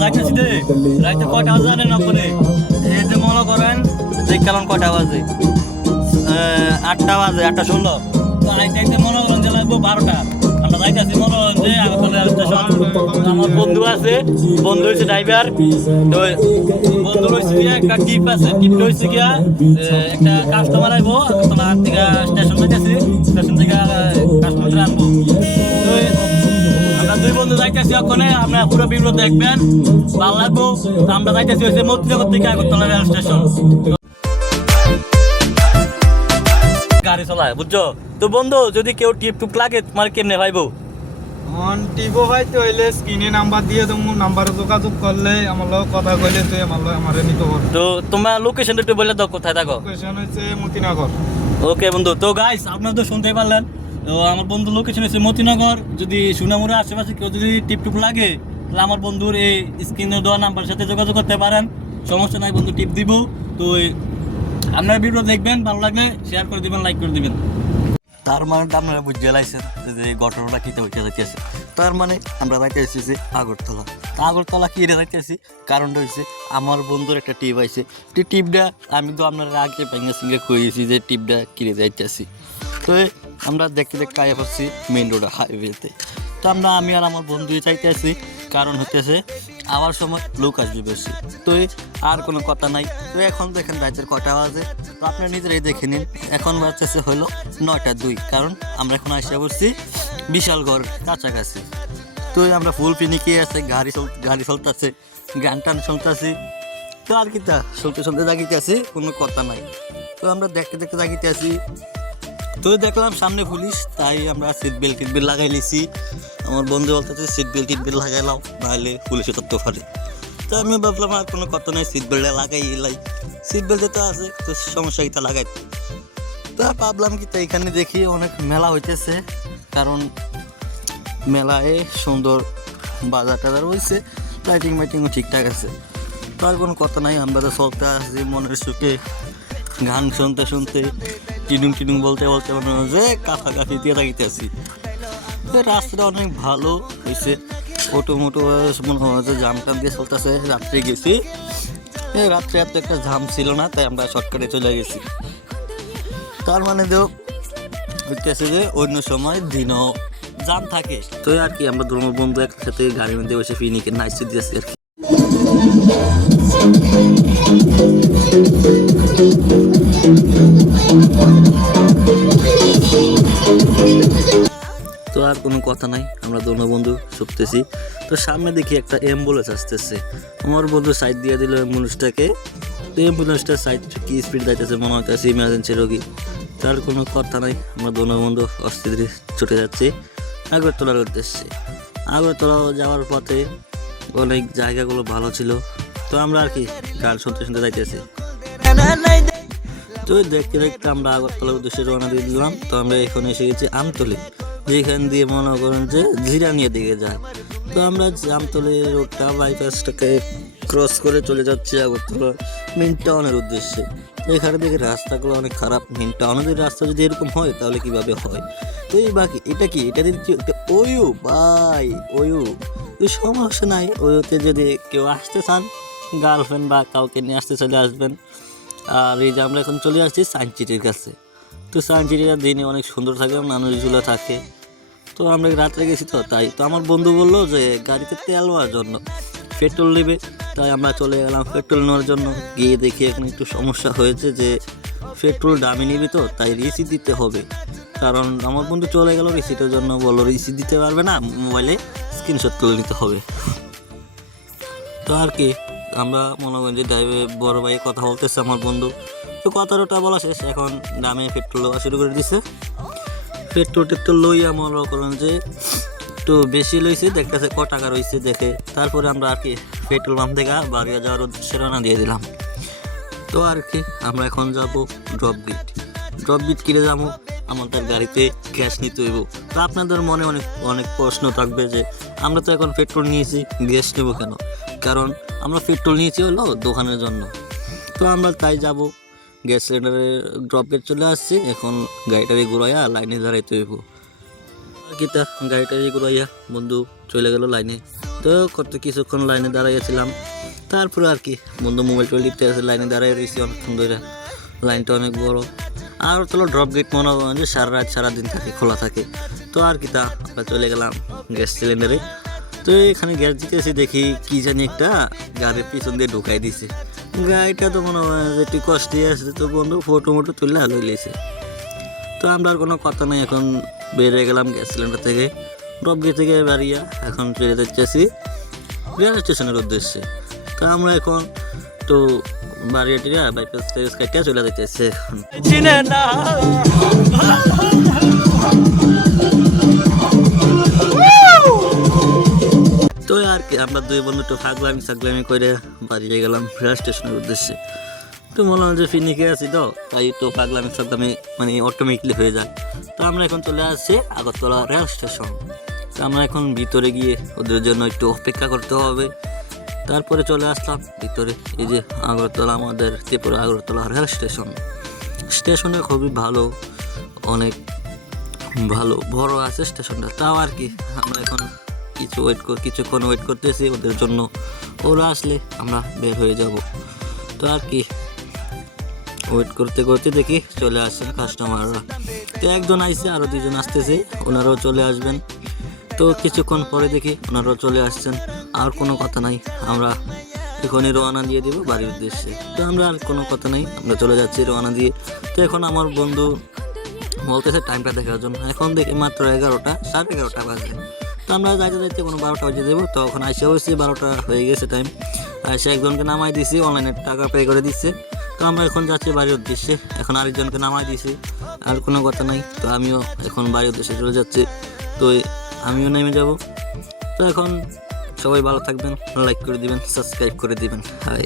যাইতেছি রে রাইতে কয়টা বাজে জানেন আপনি? এই যে মনে করেন যে কারণ কয়টা বাজে 8টা বাজে 8:16। তো আইতে মনে করেন যে লাগবো 12টা। আমরা যাইতেছি মনে করেন যে আগরতলা রেল স্টেশন। আমার বন্ধু আছে, বন্ধু হয়েছে ড্রাইভার। তো বন্ধু হয়েছে গিয়া একটা টিপ আছে, টিপটা হয়েছে গিয়া একটা কাস্টমার আইবো আগরতলা থেকে স্টেশন যাইতেছি, স্টেশন থেকে কাস্টমার আনবো। তো আমরা দুই বন্ধু যাইতেছি ওখানে, আপনারা পুরো ভিডিও দেখবেন, ভালো লাগবো। তো আমরা যাইতেছি হচ্ছে মতিনগর থেকে আগরতলা রেল স্টেশন। গাড়ি চলায় বুঝছো তো বন্ধু, যদি কেউ টিপ টুপ লাগে তোমার কেমনে ভাইবো? টিপো ভাই তো হইলে স্ক্রিনে নাম্বার দিয়ে তুমি নাম্বারে যোগাযোগ করলে আমার লগে কথা কইলে তুই আমার লগে আমারে নিতে পারবি। তো তোমার লোকেশনটা একটু বলে দাও, কোথায় থাকো? লোকেশন হচ্ছে মতিনগর। ওকে বন্ধু, তো গাইস আপনারা তো শুনতেই পারলেন, তো আমার বন্ধু লোকেশন হচ্ছে মতিনগর। যদি সুনামুড়া আশেপাশে কেউ যদি টিপ টুপ লাগে তাহলে আমার বন্ধুর এই স্ক্রিনে দেওয়া নাম্বারের সাথে যোগাযোগ করতে পারেন, সমস্যা নাই, বন্ধু টিপ দিব। তো আপনারা ভিডিও দেখবেন, ভালো লাগলে শেয়ার করে দিবেন, লাইক করে দিবেন। তার মানে আপনারা বুঝতে লাইছেন যে ঘটনাটা কী হইতে যাইতেছে। তার মানে আমরা যাইতে এসেছি আগরতলা। আগরতলা কি রে যাইতেছি, কারণটা হচ্ছে আমার বন্ধুর একটা টিপ আইছে। টিপটা আমি তো আপনার আগে ভেঙে সিঙ্গে কইছি যে টিপটা কিনে যাইতেছি। তো আমরা দেখতে দেখতে আয়া পড়ছি মেন রোড হাইওয়েতে। তো আমি আর আমার বন্ধু চাইতেছি, কারণ হইতেছে আবার সময় লোক আসবে বেশি। তো আর কোনো কথা নাই। তো এখন দেখেন রাতের কটা বাজে, তো আপনারা নিজেরাই দেখে নিন। এখন বাজতেছে হলো 9:02, কারণ আমরা এখন আসে বসছি বিশালগড় কাছাকাছি। তো আমরা ফুল পিনিকে আছে, গাড়ি চলতেছে, গান টান চলতেছি। তো আর কি তা চলতে জাগিতে আছি, কোনো কথা নাই। তো আমরা দেখতে দেখতে জাগিতে আছি। তো দেখলাম সামনে পুলিশ, তাই আমরা সিট বেল্ট লাগাই লিছি। আমার বন্ধু বলতেছে সিট বেল্ট লাগাই লাও, নাহলে পুলিশে ধরতে পারে। তো আমি ভাবলাম আর কোনো কথা নাই, সিট বেল্টটা লাগাই এলাই। সিট বেল্টে তো আছে, তো সমস্যা কি তা লাগাইতে। তো ভাবলাম কি তা এখানে দেখি অনেক মেলা হইতেছে, কারণ মেলায় সুন্দর বাজার টাজার হয়েছে, লাইটিং মাইটিংও ঠিকঠাক আছে। তো আর কোনো কথা নাই, আমরা তো চলতে আসছি মনের সুখে, গান শুনতে শুনতে, টিডুং বলতে বলতে মনে হয় যে কাছাকাছি দিয়ে থাকিতে আছি। রাস্তাটা অনেক ভালো হয়েছে, অটো মোটো মনে হয় যে জাম টাম দিয়ে চলতেছে। রাত্রে গেছি, রাত্রে এত একটা জাম ছিল না, তাই আমরা শর্টকাটে চলে গেছি। তার মানে তো হইতেছে যে অন্য সময় দিনও জাম থাকে। তো আর কি আমরা দুজন বন্ধু একসাথে গাড়ির মধ্যে বসে ফিনিকে নাইট দিয়েছি আর কি। তো আর কোনো কথা নাই, আমরা দুজন বন্ধু ছুটতেছি। তো সামনে দেখি একটা অ্যাম্বুলেন্স আসতেছে, আমার বন্ধু সাইড দিয়ে দিল অ্যাম্বুলেন্সটাকে। তো অ্যাম্বুলেন্সটা সাইড কি স্পিড যাইতেছে, মনে হইতেছে ইমার্জেন্সি রোগী। তার কোনো কথা নাই, আমরা দুজন বন্ধু অস্থির ছুটে যাচ্ছি আগরতলার উদ্দেশ্যে। আগরতলা যাওয়ার পথে অনেক জায়গাগুলো ভালো ছিল, তো আমরা আর কি গান শুনতে শুনতে যাইতেছি। তো দেখতে দেখতে আমরা আগরতলার উদ্দেশ্যে রওনা দিয়ে দিলাম। তো আমরা এখন এসে গেছি আমতলী, যেখান দিয়ে মনে করেন যে জিরানিয়া দিকে যায়। তো আমরা আমতলী রোডটা বাইপাসটাকে ক্রস করে চলে যাচ্ছি আগরতলা মেন টাউনের উদ্দেশ্যে। এখানে দেখে রাস্তাগুলো অনেক খারাপ। মেন টাউনের রাস্তা যদি এরকম হয় তাহলে কিভাবে হয়? তো এই বাকি এটা কি, এটা যদি ওয়ু ভাই ওয়ু, তো সমস্যা নাই। ওয়ুতে যদি কেউ আসতে চান, গার্লফ্রেন্ড বা কাউকে নিয়ে আসতে চলে আসবেন। আর এই যে আমরা এখন চলে আসছি সায়েন্স সিটির কাছে। তো সায়েন্স সিটিটা দিনে অনেক সুন্দর থাকে, মানুষগুলো থাকে। তো আমরা রাত্রে গেছি, তো তাই তো আমার বন্ধু বললো যে গাড়িতে তেল নেওয়ার জন্য পেট্রোল নেবে, তাই আমরা চলে গেলাম পেট্রোল নেওয়ার জন্য। গিয়ে দেখি এখন একটু সমস্যা হয়েছে যে পেট্রোল দামি নিবি, তো তাই রিসিট দিতে হবে। কারণ আমার বন্ধু চলে গেল রিসিটের জন্য, বললো রিসিট দিতে পারবে না, মোবাইলে স্ক্রিনশট তুলে নিতে হবে। তো আর কি আমরা মনে করেন যে ড্রাইভার বড় ভাই কথা বলতেছে আমার বন্ধু। তো কথাটা বলা শেষ, এখন দামে পেট্রোল দেওয়া শুরু করে দিছে। পেট্রোল লইয়া মনে করেন যে একটু বেশি লইছে, দেখতেছে ক টাকা রয়েছে দেখে। তারপরে আমরা আর কি পেট্রোল পাম্প থেকে বাড়িয়ে যাওয়ার উদ্দেশ্যে রওনা দিয়ে দিলাম। তো আর কি আমরা এখন যাব ড্রপ বিট কিনে যাবো, আমাদের গাড়িতে গ্যাস নিতে হইব। তো আপনাদের মনে অনেক অনেক প্রশ্ন থাকবে যে আমরা তো এখন পেট্রোল নিয়েছি, গ্যাস নেব কেন? কারণ আমরা পেট্রোল নিয়েছি হলো দোকানের জন্য। তো আমরা তাই যাব, গ্যাস সিলিন্ডারে ড্রপ গেট চলে আসছি। এখন গাড়িটারি ঘুরাইয়া লাইনে দাঁড়াইতে হইব। আর কি তা গাড়িটারি ঘুরাইয়া বন্ধু চলে গেল লাইনে। তো কত কিছুক্ষণ লাইনে দাঁড়াইয়াছিলাম, তারপরে আর কি বন্ধু মোবাইল টোবাইল টিপতে আছে, লাইনে দাঁড়াই রয়েছি অনেকক্ষণ ধরে। লাইনটা অনেক বড়, আর তো ড্রপ গেট মনে হয় যে সারা রাত সারাদিন থাকে, খোলা থাকে। তো আর কি তা আমরা চলে গেলাম গ্যাস সিলিন্ডারে। তো এখানে গ্যাস দিতেছি, দেখি কি জানি একটা গাড়ির পিছন দিয়ে ঢুকাই দিছে। গাড়িটা তো মনে হয় যে একটু কষ্টে আসছে, তো বন্ধু ফটো মোটো তুললে হালো লেছে। তো আমরা আর কোনো কথা নেই, এখন বেরিয়ে গেলাম গ্যাস সিলিন্ডার থেকে, ড্রপ গেট থেকে বেরিয়ে এখন চলে যাচ্ছি রেল স্টেশনের উদ্দেশ্যে। তো আমরা এখন তো বাড়ি টিয়া বাইপাস কাটিয়া চলে যাইতেছে এখন। তো আর কি আমরা দুই বন্ধু তো ফাগলামি করে বাড়িয়ে গেলাম রেল স্টেশনের উদ্দেশ্যে। তো বললাম যে ফিনিকে আছি, তো তাই তো ফাগলামি মানে অটোমেটিকলি হয়ে যায়। তো আমরা এখন চলে আসছি আগরতলা রেল স্টেশন। তো আমরা এখন ভিতরে গিয়ে ওদের জন্য একটু অপেক্ষা করতে হবে, তারপরে চলে আসলাম ভিতরে। এই যে আগরতলা, আমাদের ত্রিপুরা আগরতলা রেল স্টেশন। স্টেশনটা খুবই ভালো, অনেক ভালো বড় আছে স্টেশনটা। তাও আর কি আমরা এখন কিছুক্ষণ ওয়েট করতেছি ওদের জন্য, ওরা আসলে আমরা বের হয়ে যাব। তো আর কি ওয়েট করতে করতে দেখি চলে আসছেন কাস্টমাররা। তো একজন আইসে, আরও দুজন আসতেছে, ওনারাও চলে আসবেন। তো কিছুক্ষণ পরে দেখি ওনারাও চলে আসছেন। আর কোনো কথা নাই, আমরা এখনই রওনা দিয়ে দেবো বাড়ির উদ্দেশ্যে। তো আমরা আর কোনো কথা নেই, আমরা চলে যাচ্ছি রওনা দিয়ে। তো এখন আমার বন্ধু বলতেছে টাইমটা দেখার জন্য, এখন দেখি মাত্র 11টা, 11:30 বাজে। তো আমরা যাইতে কোনো 12টা বাজে দেবো। তো এখন আইসা হয়েছে 12টা হয়ে গেছে টাইম। আইসা একজনকে নামাই দিছি, অনলাইনে টাকা পে করে দিচ্ছে। তো আমরা এখন যাচ্ছি বাড়ির উদ্দেশ্যে, এখন আরেকজনকে নামাই দিছি, আর কোনো কথা নাই। তো আমিও এখন বাড়ির উদ্দেশ্যে চলে যাচ্ছি, তো আমিও নেমে যাব। তো এখন সবাই ভালো থাকবেন, লাইক করে দিবেন, সাবস্ক্রাইব করে দিবেন। হাই।